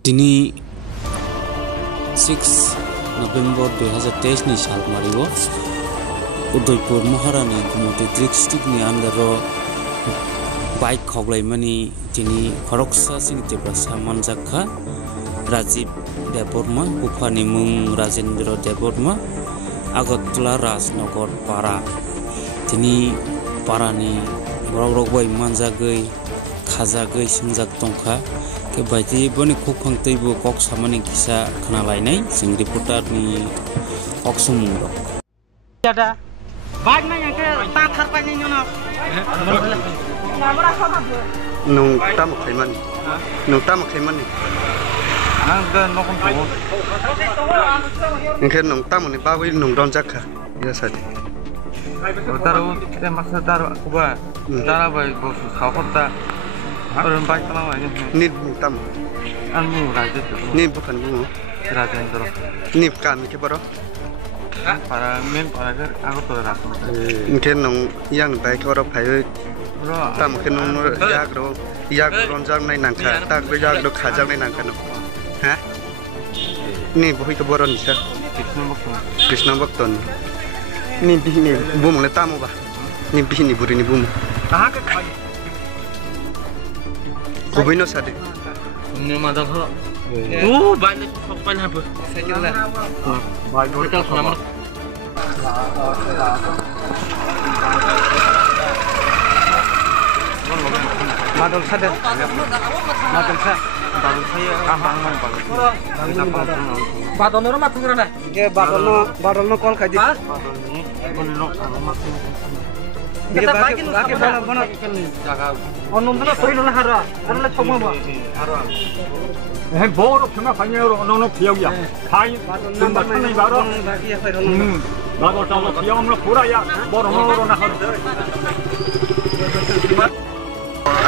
Dini 6 November 2023 ni sal marigo Udaipur Maharani Kumoti district ni andaro bike khoglai mani dini khoroksa sing tebra saman jakha Rajiv Deborma Bufani mung Rajendra Deborma Agartala Rajnagar para dini parani borok bai manjagai khajagai singjak tongkha ke baiti boni khukang teibo kok samani kisa khana lainai sing reporter ni kok sumung ada bag na yang ke tak sarpan ni nyono nung tam khaiman ni ang ga nokon ko ingke nung tam ni bawi nung don jakha ya sadi taru te maksa taru akuba tara bai bos khawta orang baik kalau ini ni nung tam anu raja ni bukan bungo Rajendra ni kan ke baro para men para ke aku tuh rasa ingke nung yang baik oro phai tam ke nung yak ron jang nai nangkha tak be jak do khajak nai nangkha no ha ni bohi ke baro ni sir Krishna Bhakton ni bihini bum le tamu ba ni bihini buri ni bum kah ke kubino sade ni madal ho banyak sopan apa saya kira baik kita selama madal sade madal sa baru saya kampang badon orang mati kerana ke badon no kol kaji badon ni no kita bagi bana jaga onum na koi na hara arla choma ba hara he boro phanga phanyero ono phiya khai tumba thani baro bago tawo phiyam na pura ya boro no na har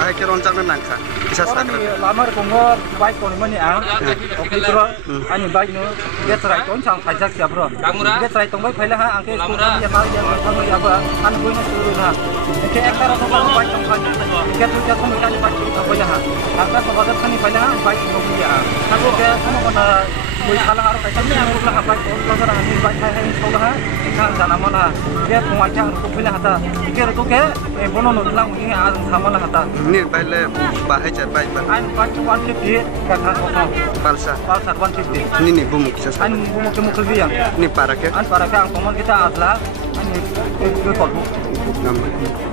ai ke ron jang na nangkha bisa sakra lamar kongo baik kon mani a oke bro ani baik no dia try kon sang khajak sia bro dia try tong baik phaila ha angke ya mal ya thang ya ba an boi na suru na ke ekara to baik tong khaj ke tu ja kom kan baik to boja ha akra to bagat khani phaila ha baik no ya aku ke sama kona boi khala har kaisa ni ang la baik kon ko ra ni baik hai so ha kan jana mana dia pemaja ko phaila hata ke bono no lang ni a samala hata ni baile bahai jar bai ba an 150 ka kan ko palsa 150 ni bum kisa an bumo ke mukul biang ni para ke an para ka ang komon kita atla an ke ko nama ini